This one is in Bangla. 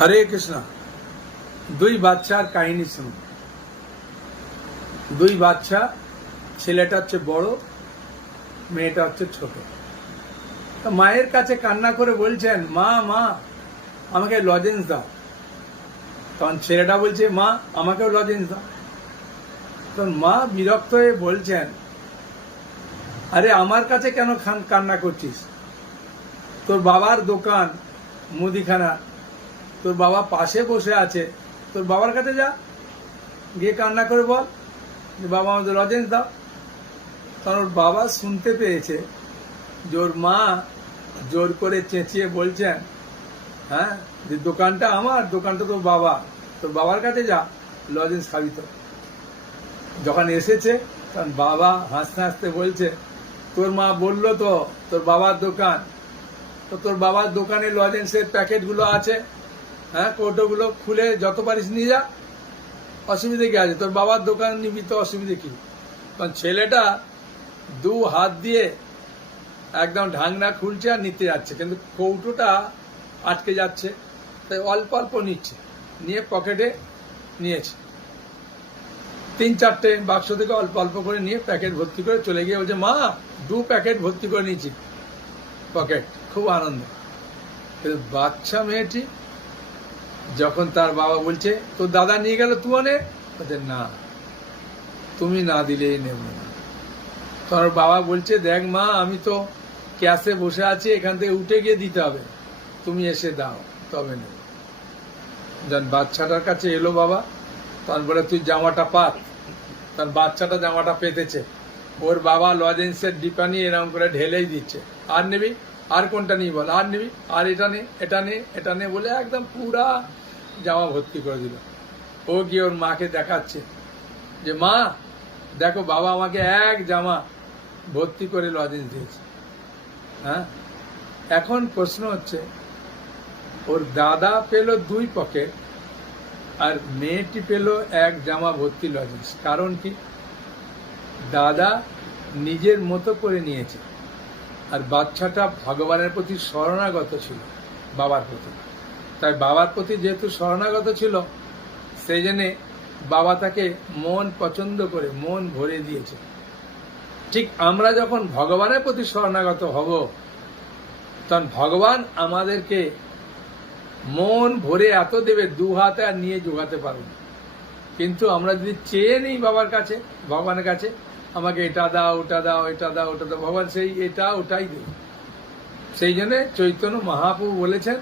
হরে কৃষ্ণ। দুই বাচ্চার কাহিনী শুনুন। দুই বাচ্চা, ছেলেটা হচ্ছে বড়, মেয়েটা হচ্ছে ছোট। মায়ের কাছে কান্না করে বলছেন, মা মা আমাকে লজেন্স দাও। তখন ছেলেটা বলছে, মা আমাকেও লজেন্স দাও। তখন মা বিরক্ত হয়ে বলছেন, আরে আমার কাছে কেন কান্না করছিস? তোর বাবার দোকান মুদিখানা, তোর বাবা পাশে বসে আছে, তোর বাবার কাছে যা, গিয়ে কান্না করে বল যে বাবা আমাদের লজেন্স দাও। কারণ ওর বাবা শুনতে পেয়েছে যে ওর মা জোর করে চেঁচিয়ে বলছেন, হ্যাঁ, যে দোকানটা আমার, দোকানটা তোর বাবা, তোর বাবার কাছে যা, লজেন্স খাবি তো। যখন এসেছে তখন বাবা হাসতে হাসতে বলছে, তোর মা বললো তো তোর বাবার দোকান, তো তোর বাবার দোকানে লজেন্সের প্যাকেটগুলো আছে, হ্যাঁ, কৌটোগুলো খুলে যত পারিস নিয়ে যা, অসুবিধে কি আছে? তোর বাবার দোকান নিবি তো অসুবিধে কি? কারণ ছেলেটা দু হাত দিয়ে একদম ঢাকনা খুলছে আর নিতে যাচ্ছে, কিন্তু কৌটোটা আটকে যাচ্ছে, তাই অল্প অল্প নিচ্ছে, নিয়ে পকেটে নিয়েছে। 3-4টে বাক্স থেকে অল্প অল্প করে নিয়ে প্যাকেট ভর্তি করে চলে গিয়ে বলছে, মা 2 প্যাকেট ভর্তি করে নিয়েছি পকেট। খুব আনন্দ। কিন্তু বাচ্চা মেয়েটি যখন তার বাবা বলছে, তোর দাদা নিয়ে গেল, তুই নে, বলছে না, তুমি না দিলেই নেব না। তোর বাবা বলছে, দেখ মা, আমি তো ক্যাশে বসে আছি, এখান থেকে উঠে গিয়ে দিতে হবে, তুমি এসে দাও তবে নেব। যখন বাচ্চাটার কাছে এলো বাবা, তখন বলে, তুই জামাটা পাত। তার বাচ্চাটা জামাটা পেতেছে, ওর বাবা লজেন্সের ডিপা নিয়ে এরকম করে ঢেলেই দিচ্ছে, আর নিবি, আর কোনটা নিবি বল, আর নিবি, আর এটা নে, এটা নে, এটা নে বলে একদম পুরা জামা ভর্তি করে দিল। ও গিয়ে ওর মাকে দেখাচ্ছে যে, মা দেখো, বাবা আমাকে এক জামা ভর্তি করে লজেন্স দিয়েছে। হ্যাঁ, এখন প্রশ্ন হচ্ছে, ওর দাদা পেল 2 পকেট আর মেয়েটি পেল এক জামা ভর্তি লজেন্স। কারণ কি? দাদা নিজের মতো করে নিয়েছে, আর বাচ্চাটা ভগবানের প্রতি শরণাগত ছিল, বাবার প্রতি। তাই বাবার প্রতি যেহেতু শরণাগত ছিল, সেই জন্যে বাবা তাকে মন পছন্দ করে মন ভরে দিয়েছে। ঠিক আমরা যখন ভগবানের প্রতি শরণাগত হব, তখন ভগবান আমাদেরকে মন ভরে এত দেবে, 2 হাতে আর নিয়ে জোগাতে পারব না। কিন্তু আমরা যদি চেয়ে নিই বাবার কাছে, ভগবানের কাছে, আমাকে এটা দাও, ওটা দাও, এটা দাও, ওটা দাও, ভগবান সেই এটা ওটাই দেবে। সেই জন্য চৈতন্য মহাপ্রভু বলেছেন,